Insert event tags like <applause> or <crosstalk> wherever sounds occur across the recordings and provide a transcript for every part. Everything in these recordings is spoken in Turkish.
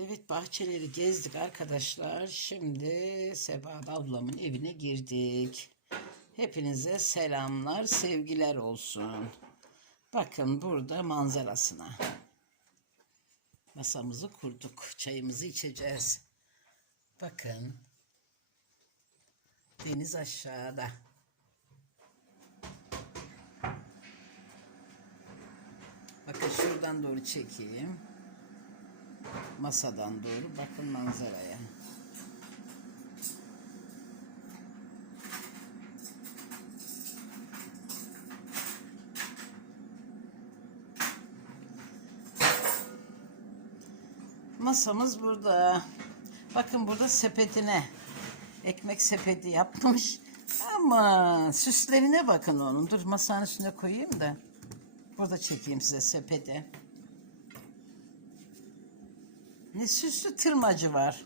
Evet bahçeleri gezdik arkadaşlar. Şimdi Sebat ablamın evine girdik. Hepinize selamlar, sevgiler olsun. Bakın burada manzarasına. Masamızı kurduk. Çayımızı içeceğiz. Bakın. Deniz aşağıda. Bakın şuradan doğru çekeyim. Masadan doğru bakın manzaraya. Masamız burada. Bakın burada sepetine ekmek sepeti yapmış. Ama süslerine bakın onun. Dur masanın üstüne koyayım da. Burada çekeyim size sepeti. Ne süslü tırmacı var.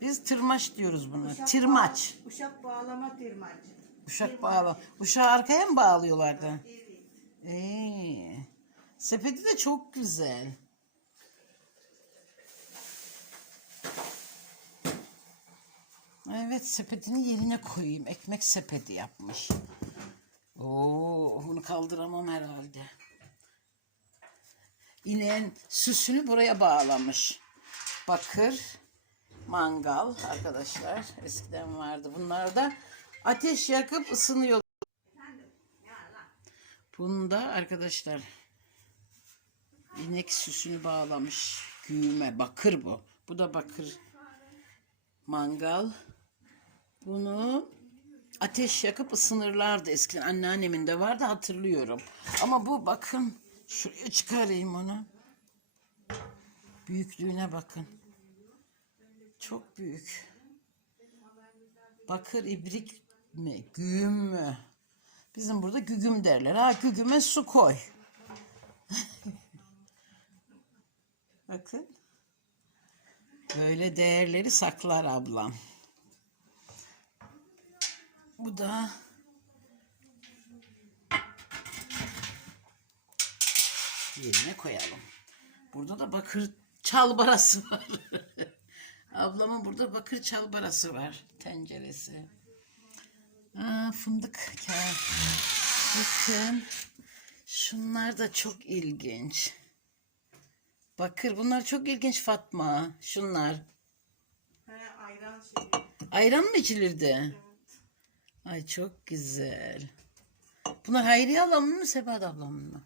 Biz tırmaç diyoruz buna. Uşak Tırmaç. bağ- Uşak bağlama tırmacı. Uşak bağla. Uşağı arkaya mı bağlıyorlardı? Evet. Ee, sepeti de çok güzel. Evet sepetini yerine koyayım. Ekmek sepeti yapmış. Oo, bunu kaldıramam herhalde. İneğin süsünü buraya bağlamış. Bakır, mangal arkadaşlar. Eskiden vardı. Bunlar da ateş yakıp ısınıyor. Bunda arkadaşlar inek süsünü bağlamış. Güğüme, bakır bu. Bu da bakır mangal. Bunu ateş yakıp ısınırlardı eskiden. Anneannemin de vardı hatırlıyorum. Ama bu bakın şuraya çıkarayım onu. Büyüklüğüne bakın. Çok büyük. Bakır ibrik mi? Güğüm mü? Bizim burada gügüm derler. Ha gügüme su koy. <laughs> Bakın. Böyle değerleri saklar ablam. Bu da yerine koyalım. Burada da bakır çalbarası var. <laughs> Ablamın burada bakır çalbarası var. Tenceresi. Aa, fındık kağıt. Bakın. Şunlar da çok ilginç. Bakır bunlar çok ilginç Fatma. Şunlar. He, ayran şeyi. Ayran mı içilirdi? Ay çok güzel. Bunlar Hayriye ablamın mı Sebat ablamın mı?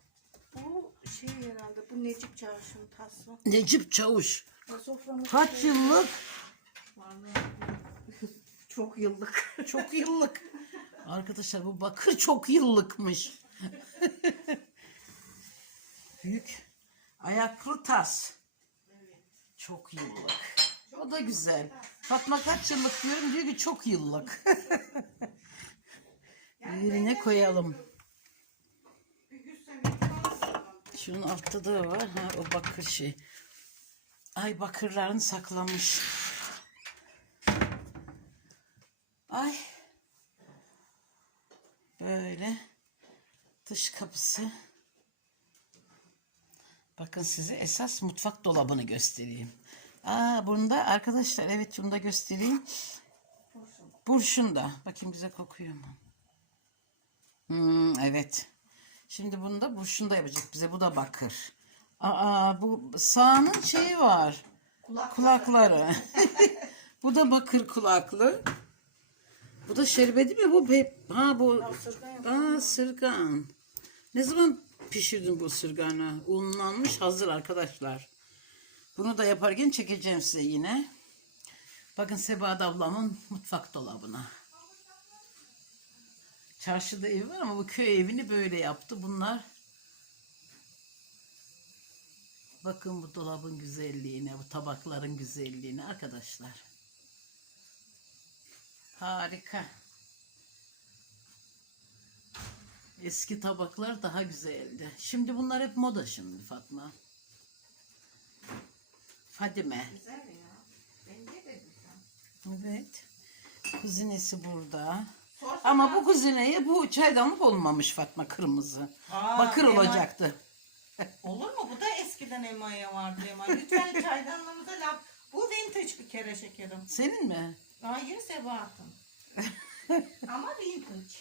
Bu şey herhalde bu Necip Çarşı'nın tası. Necip Çavuş. Ya soframız Kaç yıllık? <laughs> çok yıllık. <laughs> Çok yıllık. Arkadaşlar bu bakır çok yıllıkmış. <laughs> Büyük ayaklı tas. Çok yıllık. O da güzel. Fatma kaç yıllık diyorum diyor ki çok yıllık. Yerine koyalım. Şunun altta da var. Ha, o bakır şey. Ay bakırlarını saklamış. Ay. Böyle dış kapısı. Bakın size esas mutfak dolabını göstereyim. Aa bunda arkadaşlar evet şunu da göstereyim. Burşun da. Bakayım güzel kokuyor mu? Hmm, evet. Şimdi bunu da burşun da yapacak bize. Bu da bakır. Aa bu sağının şeyi var. Kulakları. <laughs> bu da bakır kulaklı. Bu da şerbeti mi bu? Be ha bu. Aa sırgan. Ne zaman pişirdin bu sırganı? Unlanmış hazır arkadaşlar. Bunu da yaparken çekeceğim size yine. Bakın Sebahat ablamın mutfak dolabına. Çarşıda evi var ama bu köy evini böyle yaptı. Bunlar Bakın bu dolabın güzelliğine, bu tabakların güzelliğine arkadaşlar. Harika. Eski tabaklar daha güzeldi. Şimdi bunlar hep moda şimdi Fatma. Fadime. Güzel ya. Bence de güzel. Evet. Kuzinesi burada. Ama bu kuzineye bu çaydanlık olmamış Fatma kırmızı. Aa, Bakır Kemal- olacaktı. Olur mu? Bu da eski eskiden emaye vardı ema. Lütfen <laughs> çaydanlığımıza laf. Bu vintage bir kere şekerim. Senin mi? Hayır Sebahat'ın. <laughs> Ama vintage.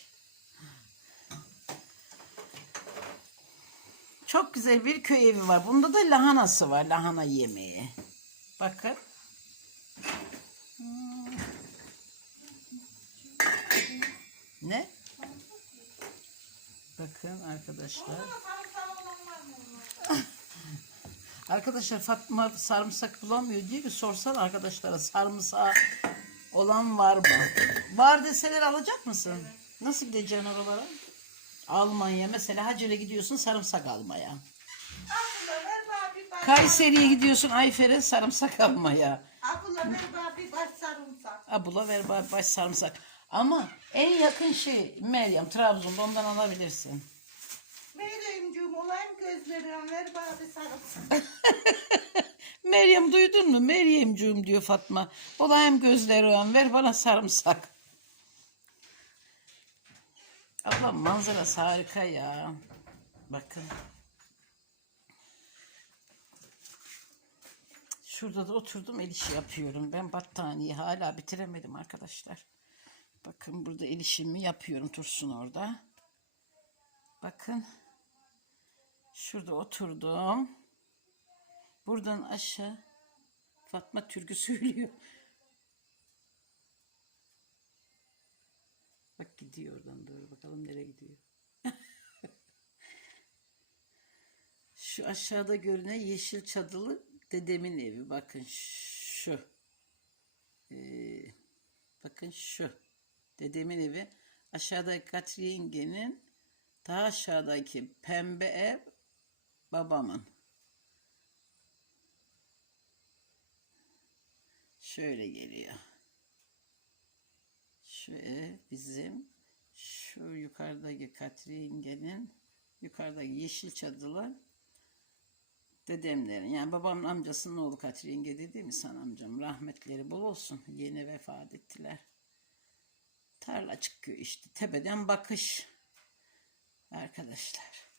Çok güzel bir köy evi var. Bunda da lahanası var. Lahana yemeği. Bakın. Hmm. Ne? Bakın arkadaşlar. <laughs> Arkadaşlar Fatma sarımsak bulamıyor diye bir sorsan arkadaşlara sarımsağı olan var mı? Var deseler alacak mısın? Nasıl gideceksin oralara? Almanya mesela Hacer'e gidiyorsun sarımsak almaya. Kayseri'ye gidiyorsun Ayfer'e sarımsak almaya. Abla ver baş sarımsak. Abula ver ba- baş sarımsak. Ama en yakın şey Meryem Trabzon'da ondan alabilirsin. Meryemciğim olayım gözlerim ver bana bir sarımsak. <laughs> Meryem duydun mu? Meryemciğim diyor Fatma. Olayım gözlerim ver bana sarımsak. Ablam manzarası harika ya. Bakın. Şurada da oturdum el işi yapıyorum. Ben battaniye hala bitiremedim arkadaşlar. Bakın burada el yapıyorum tursun orada. Bakın. Şurada oturdum. Buradan aşağı Fatma türkü <laughs> söylüyor. Bak gidiyor oradan doğru. Bakalım nereye gidiyor. <laughs> Şu aşağıda görünen yeşil çadılı dedemin evi. Bakın şu. Ee, bakın şu. Dedemin evi. Aşağıdaki Katriye yengenin daha aşağıdaki pembe ev babamın. Şöyle geliyor. Şu ev bizim. Şu yukarıdaki Katriye yengenin yukarıdaki yeşil çadılı dedemlerin yani babamın amcasının oğlu Katriye yenge dedi mi sana amcam rahmetleri bol olsun yeni vefat ettiler. Tarla çıkıyor işte tepeden bakış arkadaşlar.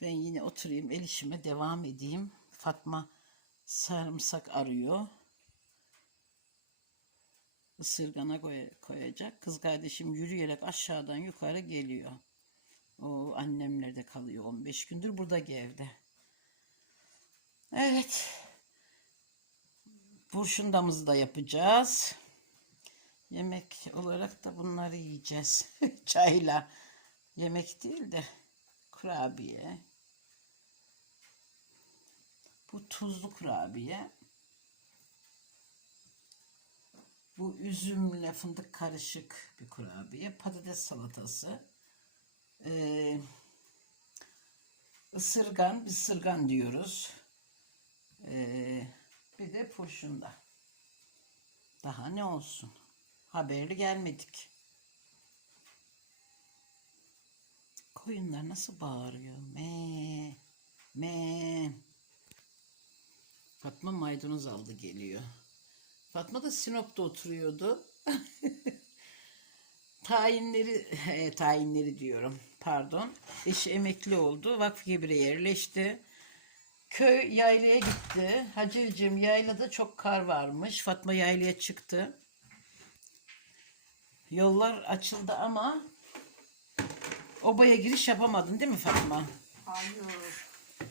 Ben yine oturayım el işime devam edeyim. Fatma sarımsak arıyor. Isırgana koy- koyacak. Kız kardeşim yürüyerek aşağıdan yukarı geliyor. O annemlerde kalıyor 15 gündür burada evde. Evet. Burşundamızı da yapacağız. Yemek olarak da bunları yiyeceğiz. <laughs> Çayla. Yemek değil de kurabiye. Bu tuzlu kurabiye. Bu üzümle fındık karışık bir kurabiye. Patates salatası. Ee, ısırgan, biz ısırgan diyoruz. Ee, bir de purşunda. Daha ne olsun? Haberli gelmedik. Koyunlar nasıl bağırıyor? Me, me. Fatma maydanoz aldı geliyor. Fatma da Sinop'ta oturuyordu. <laughs> tayinleri, he, tayinleri diyorum. Pardon. Eşi emekli oldu. Vakfı Gebir'e yerleşti. Köy yaylaya gitti. Hacıcığım yaylada çok kar varmış. Fatma yaylaya çıktı. Yollar açıldı ama obaya giriş yapamadın değil mi Fatma? Hayır.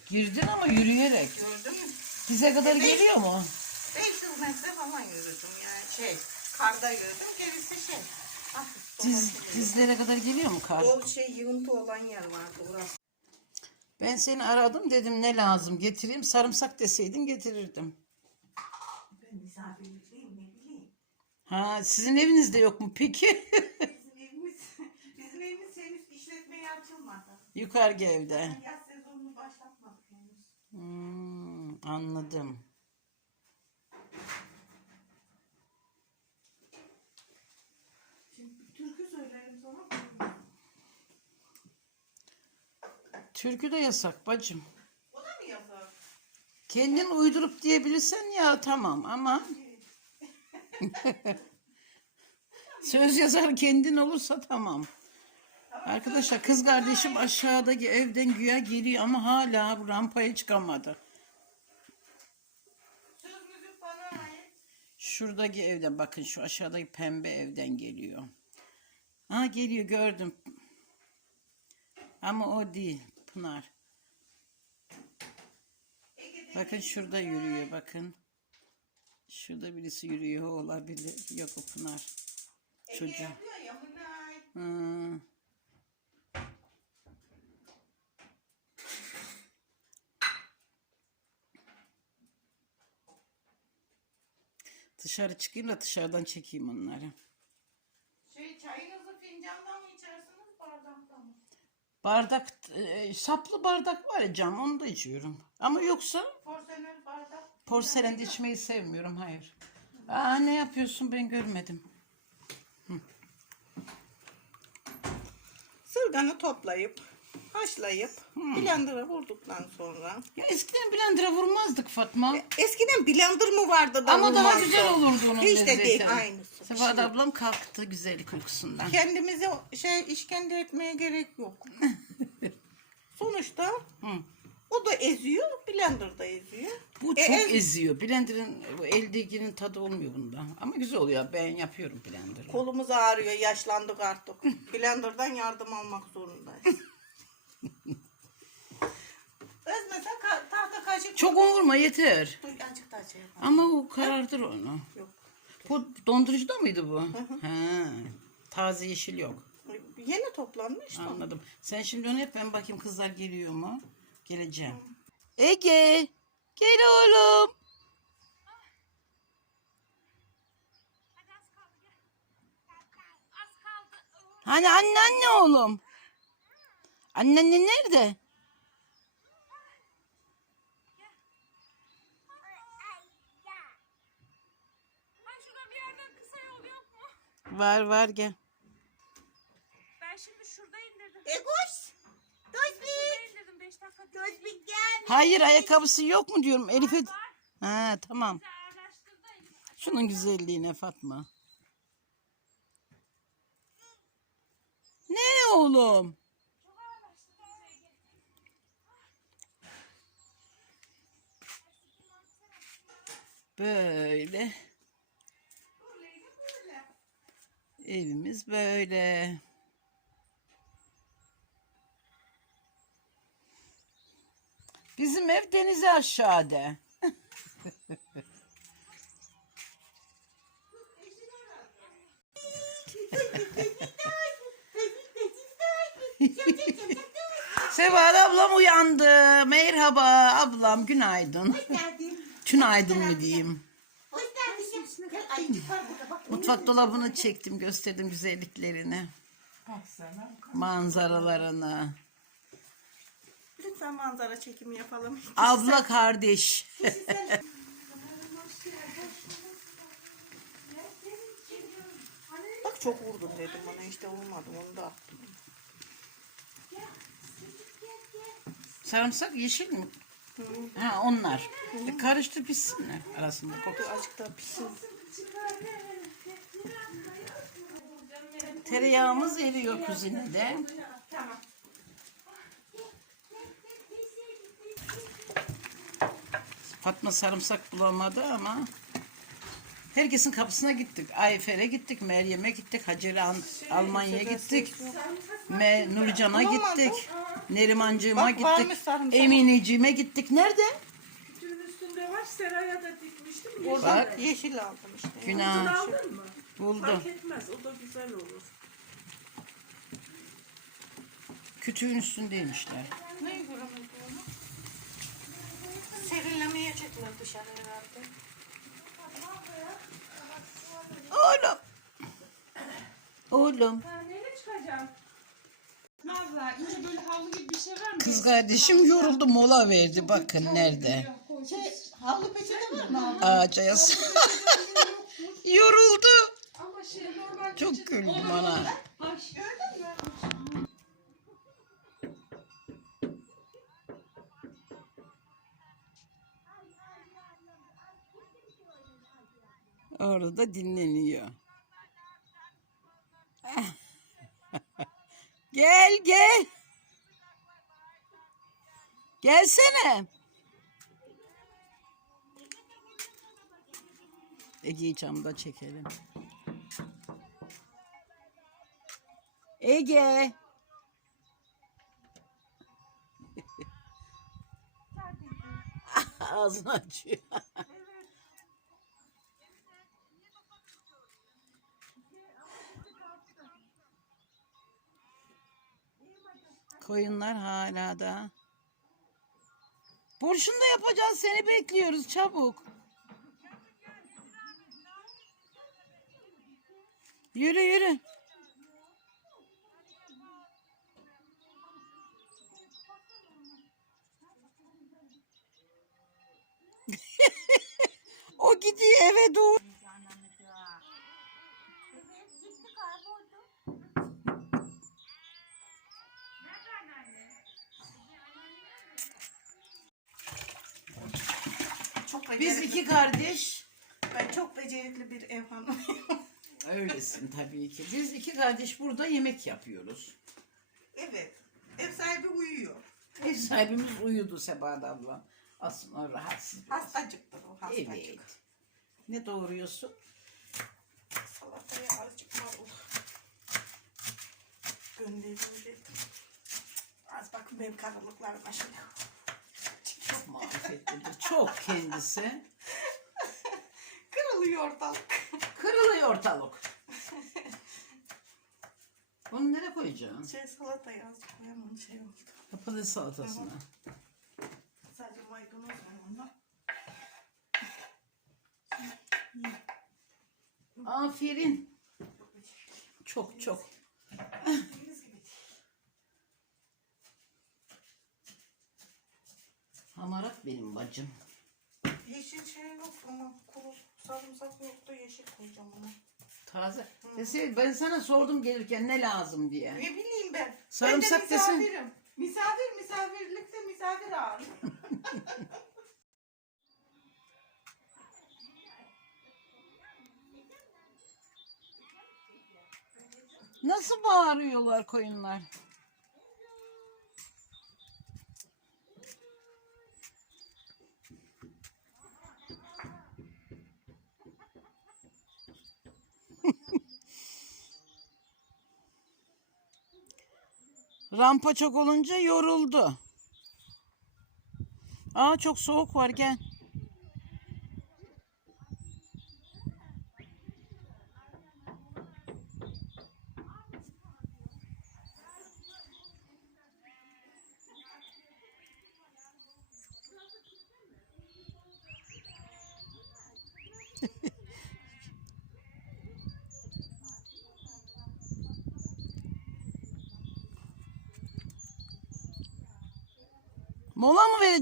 Girdin ama yürüyerek. Gördün mü? Dize kadar Evet. geliyor mu? 500 metre falan yürüdüm yani şey. Karda yürüdüm. Gerisi şey. Hafif Diz, dolaşım. dizlere kadar geliyor mu kar? O şey yığıntı olan yer vardı orası. Ben seni aradım dedim ne lazım getireyim. Sarımsak deseydin getirirdim. Ben misafirlikteyim ne bileyim. Ha sizin evinizde yok mu peki? <laughs> Bizim evimiz, bizim evimiz henüz işletmeye açılmadı. Yukarı evde. Yaz sezonunu başlatmadık henüz. Hmm, anladım. Şimdi türkü söylerim sana. Türkü de yasak bacım. O da mı yazar? Kendin uydurup diyebilirsen ya tamam ama <laughs> söz yazar kendin olursa tamam. Arkadaşlar kız kardeşim aşağıdaki evden güya geliyor ama hala rampaya çıkamadı. Şuradaki evden bakın şu aşağıdaki pembe evden geliyor. Ha geliyor gördüm. Ama o değil Pınar. Bakın şurada yürüyor bakın. Şurada birisi yürüyor olabilir. Yok o Pınar. Ege Çocuğu. Hmm. Dışarı çıkayım da dışarıdan çekeyim onları. Şey çayınızı fincandan mı içersiniz bardaktan mı? Bardak, e, saplı bardak var ya cam onu da içiyorum. Ama yoksa Porselen bardak. porselen de içmeyi sevmiyorum hayır. Aa ne yapıyorsun ben görmedim. Sırganı toplayıp haşlayıp blender'a vurduktan sonra. Ya eskiden blender'a vurmazdık Fatma. Eskiden blender mı vardı da Ama daha vurmazdı? güzel olurdu onun Hiç de lezzeti. değil aynısı. Sefahat ablam kalktı güzellik uykusundan. Kendimize şey işkence etmeye gerek yok. <laughs> Sonuçta Hı. o da eziyor, blender da eziyor. Bu E, çok ez- eziyor. Blender'ın bu eldekinin tadı olmuyor bunda. Ama güzel oluyor. Ben yapıyorum blender'ı. Kolumuz ağrıyor, yaşlandık artık. <laughs> Blender'dan yardım almak zorundayız. Ezmesen ka- tahta kaşık. Çok un vurma yeter. Dur azıcık daha şey yapalım. Ama o karartır onu. Yok. Bu dondurucuda mıydı bu? Ha. Taze yeşil yok. Yeni toplanmış da. Anladım. Sen şimdi onu yap ben bakayım kızlar geliyor mu? Geleceğim. Ege. Gel oğlum. Hani anneanne oğlum? Anneanne nerede? Ay şurada bir yerden kısa yol yok mu? Var var gel. Ben şimdi şurada indirdim. Egoş. Şurada indirdim 5 dakika. Gözbik gel. Hayır ayakkabısı yok mu diyorum Elif'e. Ha tamam. Bizi ağırlaştırdı. Elif. Şunun güzelliğine Fatma. Ne oğlum? Çok ağırlaştırdı. Böyle. Evimiz böyle. Bizim ev denize aşağıda. Seval ablam uyandı. Merhaba ablam günaydın. Geldin. Tünaydın mı diyeyim. Mutfak dolabını çektim, gösterdim güzelliklerini, Baksana. manzaralarını. Lütfen manzara çekimi yapalım. Abla kardeş. <laughs> Bak çok vurdum dedim bana işte olmadı onu da attım. Sarımsak yeşil mi? Ha onlar. E, karıştır pişsinler arasında kokusu. azıcık daha pişsin. Tereyağımız eriyor kuzinede. Fatma sarımsak bulamadı ama herkesin kapısına gittik. Ayfer'e gittik, Meryem'e gittik, Hacer'e An- Almanya'ya gittik. Me Nurcan'a gittik. Nerimancığıma Bak, gittik. varmış sarımsak. Emineciğime gittik. Nerede? Kütüğün üstünde var. Seraya da dikmiştim. Yeşil Oradan Bak. yeşil aldım işte. Günah. aldın mı? Buldum. Fark etmez. O da güzel olur. Kütüğün üstündeymişler. Ne göremedi onu? Serinlemeye çektiler dışarı herhalde. Oğlum. Oğlum. Neyle çıkacağım? Nazlı ince böyle havlu gibi bir şey var mı? Kız kardeşim yoruldu mola verdi. Bakın nerede. Şey, havlu peçete var mı? Ağaca yas. <laughs> yoruldu. Ama şey normal Çok güldüm ona. Ay, gördün mü? Orada dinleniyor. <laughs> Gel gel. Gelsene. Ege'yi camda çekelim. Ege. <laughs> Ağzını açıyor. Koyunlar hala da. Burşun da yapacağız. Seni bekliyoruz çabuk. Yürü yürü. <laughs> o gidiyor eve doğru. Çok Biz iki kardeş. Ben çok becerikli bir ev hanımıyım. Öylesin tabii ki. Biz iki kardeş burada yemek yapıyoruz. evet. Ev sahibi uyuyor. Ev sahibimiz uyudu Sebahat abla. Aslında rahatsız. biraz. Hastacıktır o hastacık. Evet. Ne doğuruyorsun? Salataya azıcık marul. Göndereyim dedim. Az bakın benim karılıklarıma şimdi. Çok marifetlidir. Çok kendisi. Kırılıyor ortalık. Kırılıyor ortalık. Bunu nereye koyacaksın? Şey salataya azıcık koyamam şey oldu. Patates salatasına. Sadece maydanoz var onda. Aferin. Çok çok. Deniz gibi değil. Hamarat benim bacım. Yeşil şey yok ama kuru sarımsak yok da yeşil koyacağım ona. Taze. Deseydi ben sana sordum gelirken ne lazım diye. Ne bileyim ben. Sarımsak ben de desen- misafirim. Misafir misafirlikte misafir ağır. <laughs> Nasıl bağırıyorlar koyunlar? Rampa çok olunca yoruldu. Aa çok soğuk var gel.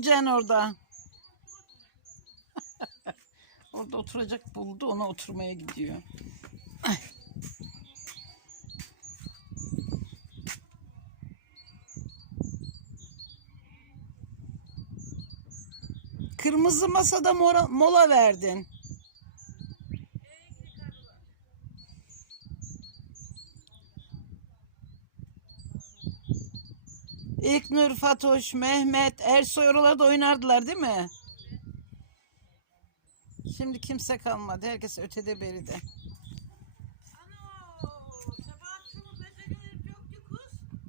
Mola vereceksin orada? <laughs> orada oturacak buldu ona oturmaya gidiyor. Kırmızı masada mora- mola verdin. İlknur, Fatoş, Mehmet, Ersoy oralarda oynardılar değil mi? Şimdi kimse kalmadı. Herkes ötede beride.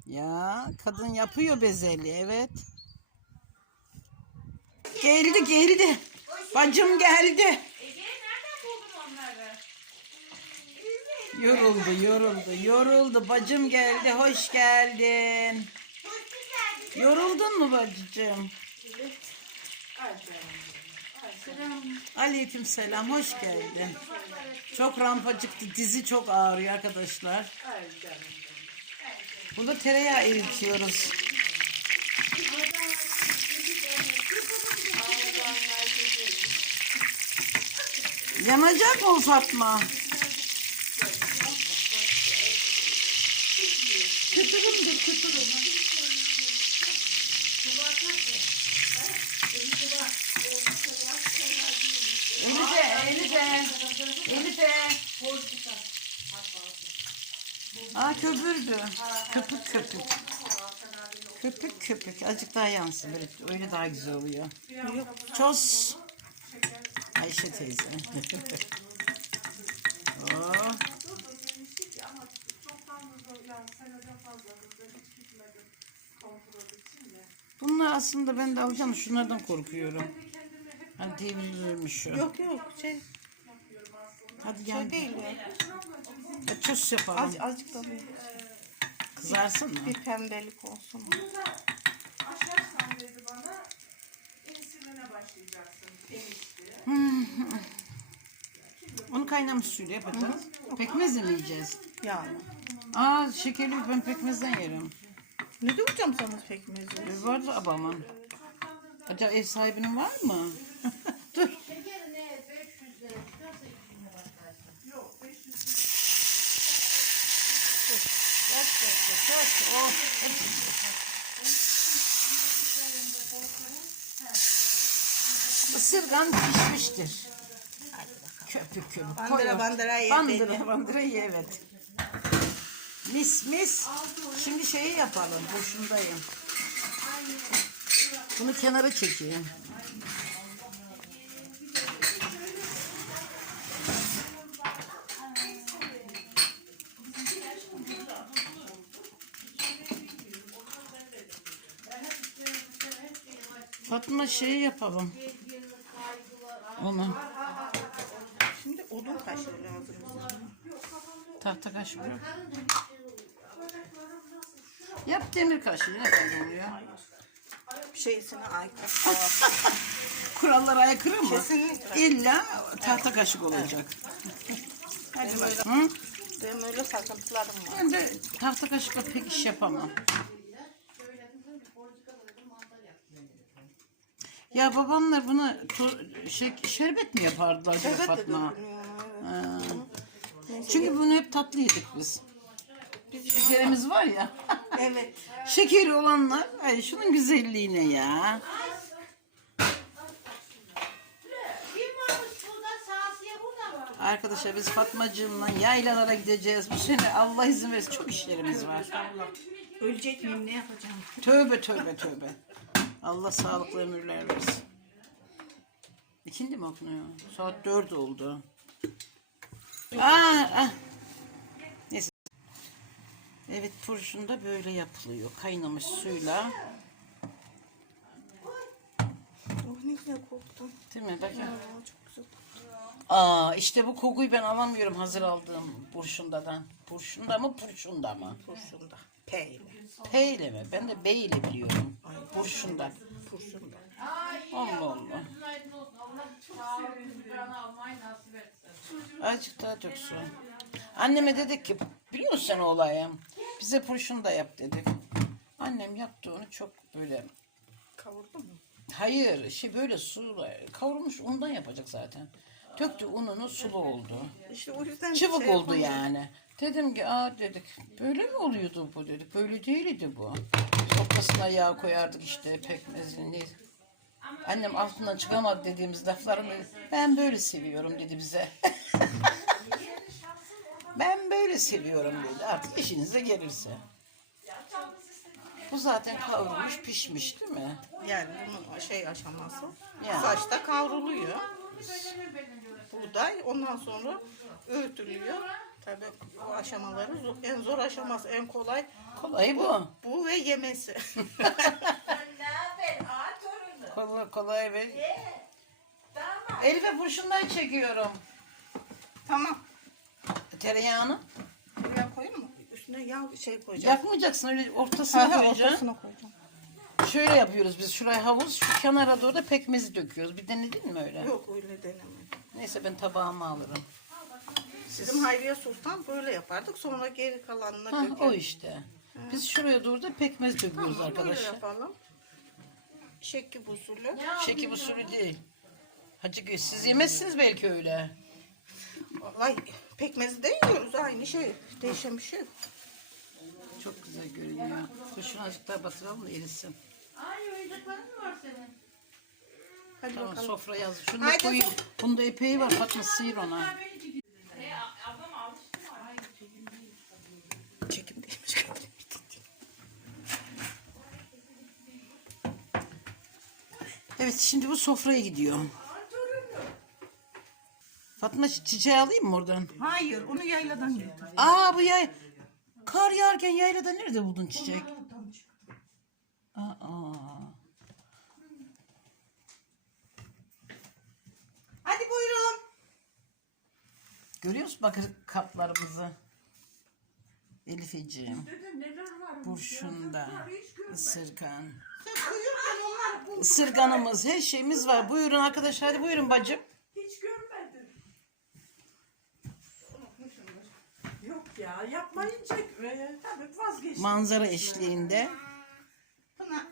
Ya kadın yapıyor bezelye evet. Geldi geldi. Bacım geldi. Yoruldu yoruldu yoruldu. Bacım geldi hoş geldin. Yoruldun mu bacıcığım? Aleyküm selam hoş geldin. Çok rampa çıktı dizi çok ağrıyor arkadaşlar. Burada tereyağı eritiyoruz. Yanacak mı Fatma? Kıtırımdır kıtırım. Elife, Elife, Elife. Aa köpürdü. Köpük köpük. Köpük köpük. Azıcık daha yansın. Böyle, öyle daha güzel oluyor. Ços. Ayşe teyze. <laughs> oh. Bunlar aslında ben de alacağım şunlardan korkuyorum. Hani devrilirmiş şu. Yok yok şey, Hadi şey gel. değil ya. Ya Çöz yapalım. Az, azıcık da bir, Kızarsın mı? bir pembelik olsun. Açarsan dedi bana insüline başlayacaksın demişti. Onu kaynamış suyla yapacağız. Pekmezle mi yiyeceğiz? Yani. Aa şekerli ben pekmezden yerim. Ne diyeceğim sana pekmezi? E, Var da abamın. Acaba ev sahibinin var mı? <laughs> Isırgan pişmiştir. Köpük köpük. Bandıra bandıra ye Bandıra bandıra ye evet. Mis mis. Şimdi şeyi yapalım. Boşundayım. Bunu kenara çekeyim. Fatma şeyi yapalım. Onu. Şimdi odun kaşığı lazım. Tahta kaşık yok. Yap demir kaşığı. Ne kadar oluyor? Şeysine aykırı. <laughs> Kurallara aykırı mı? Kesinlikle. İlla tahta kaşık olacak. Hadi. Hı? Benim öyle sakıntılarım var. Ben de tahta kaşıkla pek iş yapamam. Ya babamlar buna to- şey, şerbet mi yapardılar acaba de Fatma? dökülüyor. Ha. Çünkü bunu hep tatlı yedik biz. <laughs> Şekerimiz var ya. <laughs> Evet. Şekeri olanlar, ay şunun güzelliğine ya. Arkadaşlar biz Fatmacığımla yaylalara gideceğiz. Bu sene Allah izin verirse çok işlerimiz var. Ölecek miyim ne yapacağım? Tövbe tövbe tövbe. Allah sağlıklı ömürler versin. İkindi mi okunuyor? Saat dört oldu. Aa, ah. Neyse. Evet turşun da böyle yapılıyor. Kaynamış suyla. Oh ne güzel koktu. Değil mi? Aa, çok güzel. Aa işte bu kokuyu ben alamıyorum hazır aldığım burşundadan. Burşunda mı burşunda mı? Turşunda. Peyle. P ile mi? Ben de B ile biliyorum. Burşunda. Turşunda. Allah Allah. Azıcık daha döksün. Anneme dedik ki biliyor musun sen o olayı? Bize burşun da yap dedik. Annem yaptı onu çok böyle Kavurdu mu? hayır şey böyle su kavrulmuş undan yapacak zaten. Döktü ununu sulu oldu. İşte o yüzden Çıvık şey oldu yapamıyorum. yani. Dedim ki aa dedik böyle mi oluyordu bu dedik. Böyle değildi bu. Sofrasına yağ koyardık işte pekmezini. Annem altından çıkamadı dediğimiz laflarını ben böyle seviyorum dedi bize. <laughs> ben böyle seviyorum dedi. Artık işinize gelirse. Bu zaten kavrulmuş pişmiş değil mi? Yani bunun şey aşaması. Yani. Saçta kavruluyor. Buğday ondan sonra öğütülüyor. Tabii o aşamaları en zor aşaması en kolay Kolay bu. bu ve yemesi. <laughs> Kolay, kolay ve... Elif'e burşundan çekiyorum. tamam. Tereyağını. Buraya koyayım mı? Üstüne yağ şey koyacağım. Yakmayacaksın öyle ortasına ha, koyacaksın. ortasına koyacağım. Şöyle yapıyoruz biz. Şuraya havuz, şu kenara doğru da pekmezi döküyoruz. Bir denedin mi öyle? Yok öyle denemedim. Neyse ben tabağıma alırım. Bizim Hayriye Sultan böyle yapardık. Sonra geri kalanına Ha, dökelim. o işte. Biz şuraya doğru da pekmez döküyoruz Böyle arkadaşlar. yapalım. Şekil usulü. Şekil usulü değil. Hacı Gül, siz yemezsiniz belki öyle. Vallahi Pekmezi de yiyoruz aynı şey. Değişen bir şey. Çok güzel görünüyor. Dur şunu azıcık daha batıralım da erisin. Ay oyuncakların mı var senin? Hadi Tamam bakalım. sofra yaz. Şunu Haydi. koyayım. Bunda epey var Fatma sıyır ona. Evet şimdi bu sofraya gidiyor. Fatma çi- çiçeği alayım mı oradan? Hayır onu yayladan getir. Aa bu yay... Kar yağarken yaylada nerede buldun çiçek? Aa. Hadi buyurun. Görüyor musun bakın kaplarımızı? Elifeciğim. Burşunda. bu. Isırganımız, her şeyimiz var. Buyurun arkadaşlar hadi buyurun bacım. Hiç görmedim. Yok ya yapmayınca e, tabii vazgeçtim. Manzara eşliğinde. Pınar,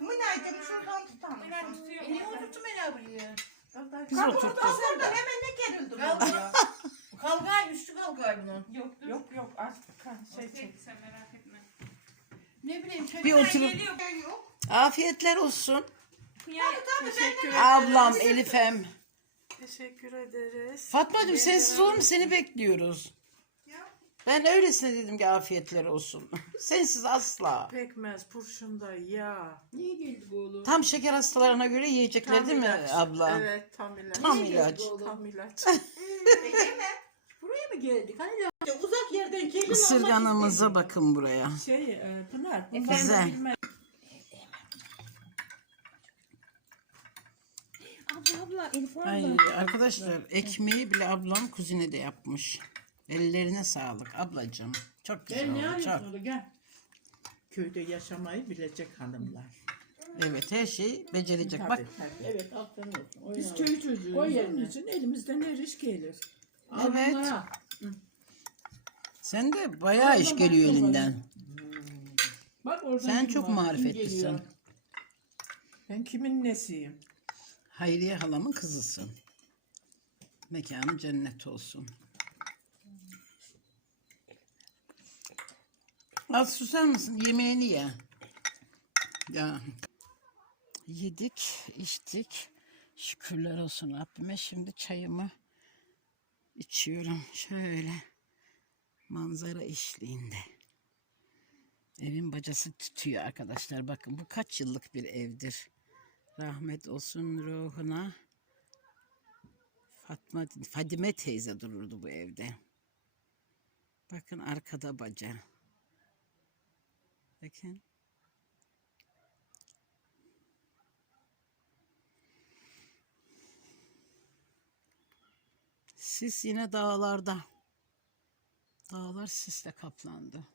şuradan tutar mısın? Niye unuttum beni abiye? Biz Kapı oturttuk. da orada hemen ne gerildi buraya? Kavgay üstü kavgay bunun. Yok dur. Yok yok artık ha, şey çek. Çek, sen merak etme. Ne bileyim çocuk. Bir oturup Geliyor. Şey yok. afiyetler olsun. Teşekkür Ablam Elifem. Teşekkür ederiz. Fatmacığım sensiz olur mu? Seni bekliyoruz. Ben öylesine dedim ki afiyetler olsun. <laughs> sensiz asla. Pekmez, kurşunda yağ. Niye geldik oğlum? Tam şeker hastalarına göre yiyecekler değil mi ilaç. abla? Evet tam ilaç. Tam ilaç. Tam ilaç. <laughs> Buraya mı geldik? Hani de uzak yerden gelin Isırganımıza bakın buraya. şey e, Pınar. Güzel. bilmem- Abla abla Elif Ay arkadaşlar ekmeği bile ablam kuzine de yapmış. Ellerine sağlık ablacığım. Çok güzel Gel ne oldu. Çok. arıyorsun gel. Köyde yaşamayı bilecek hanımlar. Evet her şey becerecek. Tabii, Bak tabii. Evet alttan olsun. Biz köy çocuğuyuz. Koy Onun yerine. için elimizden her iş gelir. Evet. Bunlara. sen de bayağı iş geliyor elinden. Bak oradan Sen kim çok var, kim marifetlisin. Ben kimin nesiyim? Hayriye halamın kızısın. Mekanı cennet olsun. Az susar mısın? Yemeğini ye. Ya. Yedik, içtik. Şükürler olsun Rabbime. Şimdi çayımı içiyorum. Şöyle manzara eşliğinde. Evin bacası tutuyor arkadaşlar. Bakın bu kaç yıllık bir evdir. Rahmet olsun ruhuna. Fatma, Fadime teyze dururdu bu evde. Bakın arkada baca. Bakın. Sis yine dağlarda. Dağlar sisle kaplandı.